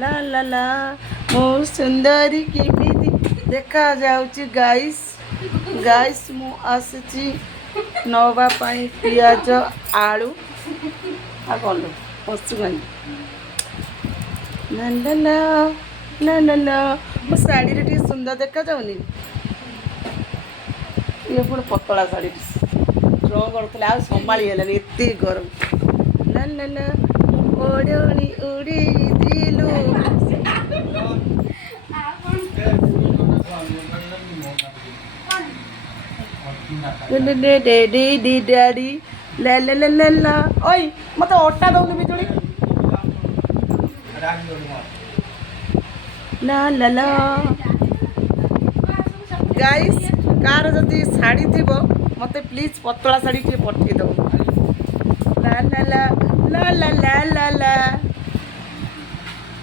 ला ला ला मो सुंदरी केमिति देखा जाउची गाइस गाइस मु आसची नवा पाई पियाज आलू आ कोन मस्त गनी ला ला ला ला ला ला मो साड़ी रे सुंदर देखा जाउनी ये पुणी पतला साड़ी स्ट्रंग करते आ संभाली हेलानी एते गरम ला ला ला ओडोनी उड़ी दिलु डे डे डी डी डैडी ला ला ला ला ला ओय मते ओटा दउनी बिजुली ला ला ला गाइस कार जदि साड़ी थी मते प्लीज पतला साड़ी के पठे दो ला ला ला ला ला ला ला ला